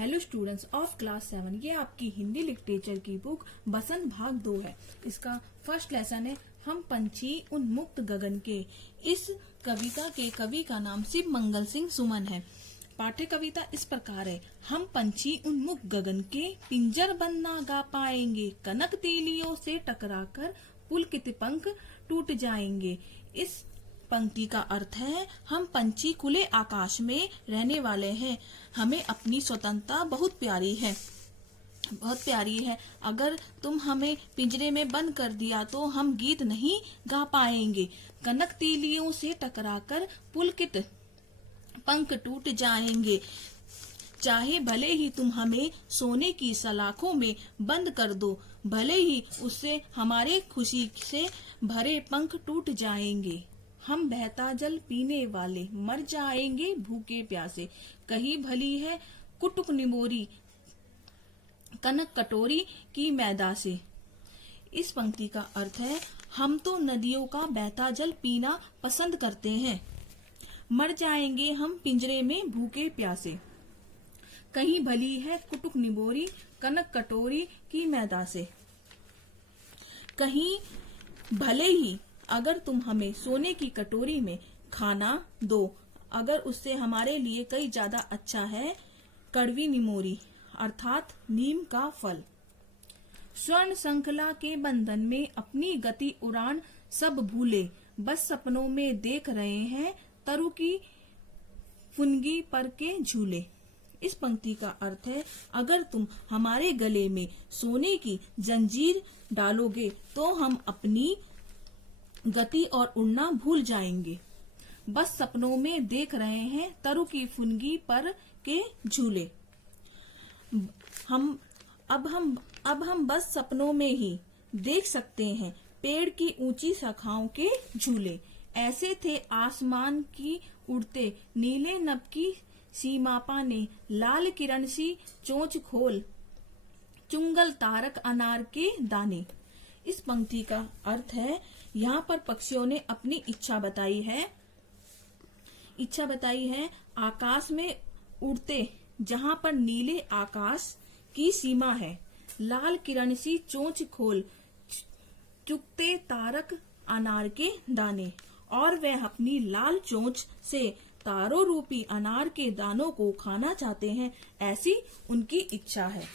Hello students of class 7, ये आपकी Hindi literature की बुक बसंत भाग 2 है। इसका फर्स्ट लेसन है हम पंछी उन्मुक्त गगन के। इस कविता के कवि का नाम शिव मंगल सिंह सुमन है। पाठ्य कविता इस प्रकार है। हम पंछी उन्मुक्त गगन के, पिंजर बंद ना गा पाएंगे, कनक तीलियों से टकराकर पुलकित पंख टूट जाएंगे। इस पंक्ति का अर्थ है हम पंछी खुले आकाश में रहने वाले हैं। हमें अपनी स्वतंत्रता बहुत प्यारी है। अगर तुम हमें पिंजरे में बंद कर दिया तो हम गीत नहीं गा पाएंगे। कनक तीलियों से टकराकर पुलकित पंख टूट जाएंगे। चाहे भले ही तुम हमें सोने की सलाखों में बंद कर दो, भले ही उससे हमारे खुशी से भरे पंख टूट जाएंगे। हम बहता जल पीने वाले मर जाएंगे भूखे प्यासे। कहीं भली है कुटुक निमोरी कनक कटोरी की मैदा से। इस पंक्ति का अर्थ है हम तो नदियों का बहता जल पीना पसंद करते हैं, मर जाएंगे हम पिंजरे में भूखे प्यासे। कहीं भली है कुटुक निमोरी कनक कटोरी की मैदा से। कहीं भले ही अगर तुम हमें सोने की कटोरी में खाना दो, अगर उससे हमारे लिए कई ज्यादा अच्छा है कड़वी निमोरी अर्थात नीम का फल। स्वर्ण श्रृंखला के बंधन में अपनी गति उड़ान सब भूले, बस सपनों में देख रहे हैं तरु की फुनगी पर के झूले। इस पंक्ति का अर्थ है अगर तुम हमारे गले में सोने की जंजीर डालोगे तो हम अपनी गति और उड़ना भूल जाएंगे। बस सपनों में देख रहे हैं तरु की फुनगी पर के झूले। अब हम बस सपनों में ही देख सकते हैं पेड़ की ऊंची शाखाओं के झूले। ऐसे थे आसमान की उड़ते नीले नभ की सीमा पाने, लाल किरण सी चोंच खोल चुंगल तारक अनार के दाने। इस पंक्ति का अर्थ है यहाँ पर पक्षियों ने अपनी इच्छा बताई है आकाश में उड़ते, जहाँ पर नीले आकाश की सीमा है, लाल किरण सी चोंच खोल चुगते तारक अनार के दाने, और वह अपनी लाल चोंच से तारों रूपी अनार के दानों को खाना चाहते हैं, ऐसी उनकी इच्छा है।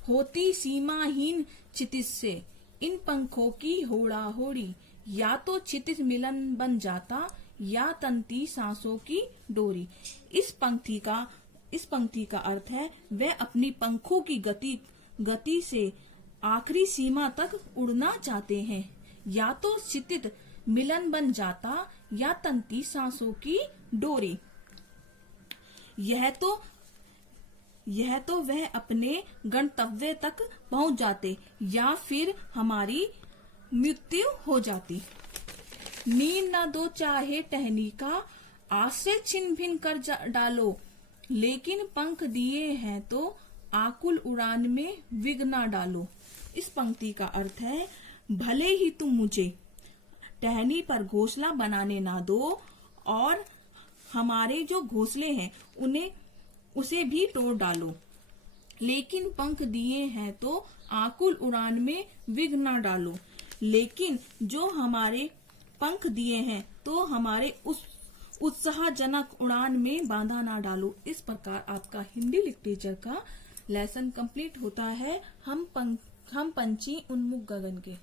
होती सीमाहीन क्षितिज से इन पंखों की होड़ा होड़ी, या तो क्षितिज मिलन बन जाता या तंती सांसों की डोरी। इस पंक्ति का अर्थ है वह अपनी पंखों की गति से आखिरी सीमा तक उड़ना चाहते हैं, या तो क्षितिज मिलन बन जाता या तंती सांसों की डोरी। यह तो वह अपने गंतव्य तक पहुंच जाते या फिर हमारी मृत्यु हो जाती। नींद न दो चाहे टहनी का, आश्रय छिन भिन कर डालो, लेकिन पंख दिए हैं तो आकुल उड़ान में विघ्न न डालो। इस पंक्ति का अर्थ है भले ही तुम मुझे टहनी पर घोंसला बनाने ना दो और हमारे जो घोंसले हैं उसे भी तोड़ डालो, लेकिन पंख दिए हैं तो आकुल उड़ान में विघ्न न डालो। लेकिन जो हमारे पंख दिए हैं तो हमारे उस उत्साहजनक उड़ान में बाधा ना डालो। इस प्रकार आपका हिंदी लिटरेचर का लेसन कंप्लीट होता है हम पंछी उन्मुक्त गगन के।